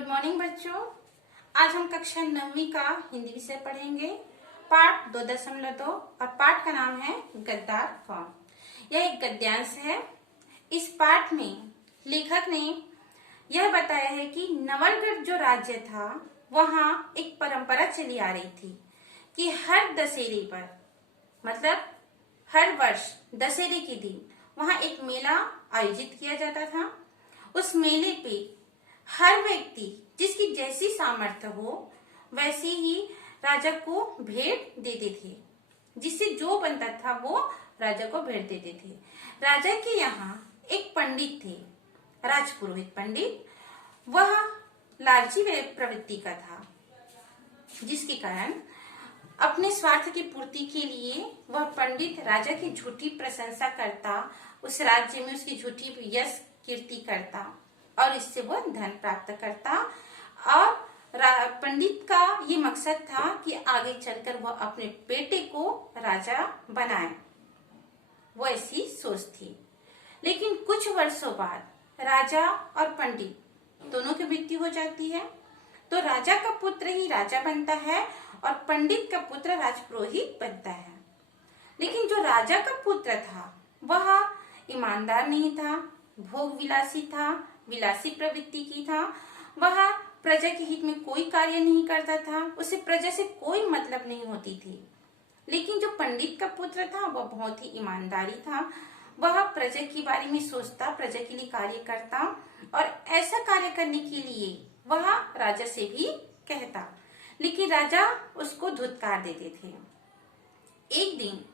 Good morning बच्चों। आज हम कक्षा 9वीं का हिंदी विषय पढ़ेंगे, पाठ 2.2 और पाठ का नाम है गद्दार कौन। यह एक गद्यांश है। इस पाठ में लेखक ने यह बताया है कि नवलगढ़ जो राज्य था वहाँ एक परंपरा चली आ रही थी कि हर दशहरे पर मतलब हर वर्ष दशहरे के दिन वहाँ एक मेला आयोजित किया जाता था। उस मेले पे हर व्यक्ति जिसकी जैसी सामर्थ्य हो वैसे ही राजा को भेंट देते थे, जिससे जो बनता था वो राजा को भेंट देते थे। राजा के यहाँ एक पंडित थे, राजपुरोहित पंडित। वह लालची प्रवृत्ति का था, जिसके कारण अपने स्वार्थ की पूर्ति के लिए वह पंडित राजा की झूठी प्रशंसा करता, उस राज्य में उसकी झूठी यश कीर्ति करता और इससे वह धन प्राप्त करता। और पंडित का ये मकसद था कि आगे चलकर वह अपने बेटे को राजा बनाए, वो ऐसी सोच थी। लेकिन कुछ वर्षों बाद राजा और पंडित दोनों की मृत्यु हो जाती है, तो राजा का पुत्र ही राजा बनता है और पंडित का पुत्र राजपुरोहित बनता है। लेकिन जो राजा का पुत्र था वह ईमानदार नहीं था, भोग विलासी था, विलासी प्रवृत्ति की था। वह प्रजा के हित में कोई कार्य नहीं करता था, उसे प्रजा से कोई मतलब नहीं होती थी। लेकिन जो पंडित का पुत्र था वह बहुत ही ईमानदारी था। वह प्रजा के बारे में सोचता, प्रजा के लिए कार्य करता और ऐसा कार्य करने के लिए वह राजा से भी कहता, लेकिन राजा उसको धुतकार देते थे। एक दिन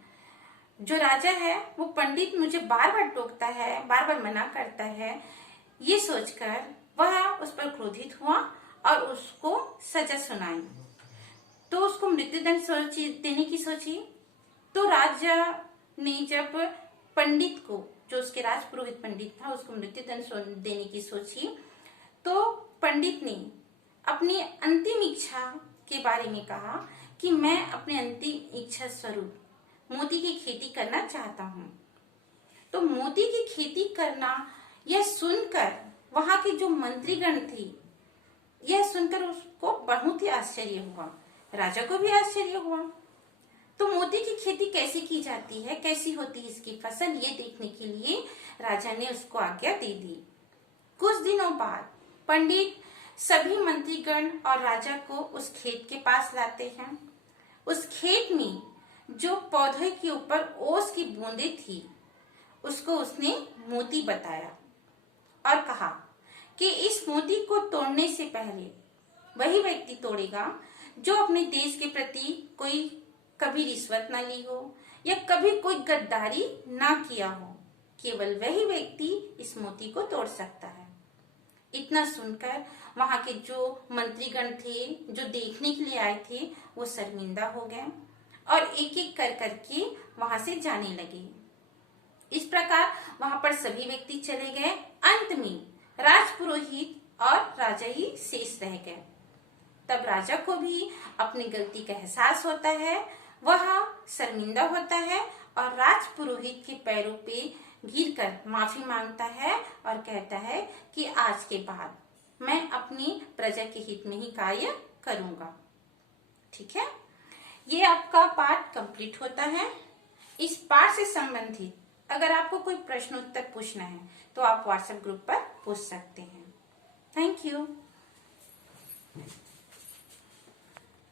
जो राजा है वो पंडित मुझे बार बार टोकता है, बार बार मना करता है, ये सोचकर वह उस पर क्रोधित हुआ और उसको सजा सुनाई। तो उसको मृत्युदंड देने की सोची। तो राजा ने जब पंडित को, जो उसके राजपुरोहित पंडित था, उसको मृत्युदंड देने की सोची, तो पंडित ने अपनी अंतिम इच्छा के बारे में कहा कि मैं अपने अंतिम इच्छा स्वरूप मोती की खेती करना चाहता हूँ। तो मोती की खेती करना यह सुनकर वहां के जो मंत्रीगण थे, यह सुनकर उसको बहुत ही आश्चर्य हुआ, राजा को भी आश्चर्य हुआ। तो मोती की खेती कैसे की जाती है, कैसी होती है इसकी फसल, ये देखने के लिए राजा ने उसको आज्ञा दे दी। कुछ दिनों बाद पंडित सभी मंत्रीगण और राजा को उस खेत के पास लाते हैं। उस खेत में जो पौधे के ऊपर ओस की बूंदें थी उसको उसने मोती बताया और कहा कि इस मोती को तोड़ने से पहले वही व्यक्ति तोड़ेगा जो अपने देश के प्रति कोई कभी रिश्वत ना ली हो या कभी कोई गद्दारी ना किया हो। केवल वही व्यक्ति इस मोती को तोड़ सकता है। इतना सुनकर वहां के जो मंत्रीगण थे, जो देखने के लिए आए थे, वो शर्मिंदा हो गए और एक एक कर करके वहां से जाने लगे। इस प्रकार वहां पर सभी व्यक्ति चले गए। अंत में राजपुरोहित और राजा ही शेष रह गए। तब राजा को भी अपनी गलती का एहसास होता है, वह शर्मिंदा होता है और राजपुरोहित के पैरों पे गिरकर माफी मांगता है और कहता है कि आज के बाद मैं अपनी प्रजा के हित में ही कार्य करूंगा। ठीक है, ये आपका पाठ कंप्लीट होता है। इस पाठ से संबंधित अगर आपको कोई प्रश्न उत्तर पूछना है तो आप व्हाट्सएप ग्रुप पर पूछ सकते हैं। Thank you.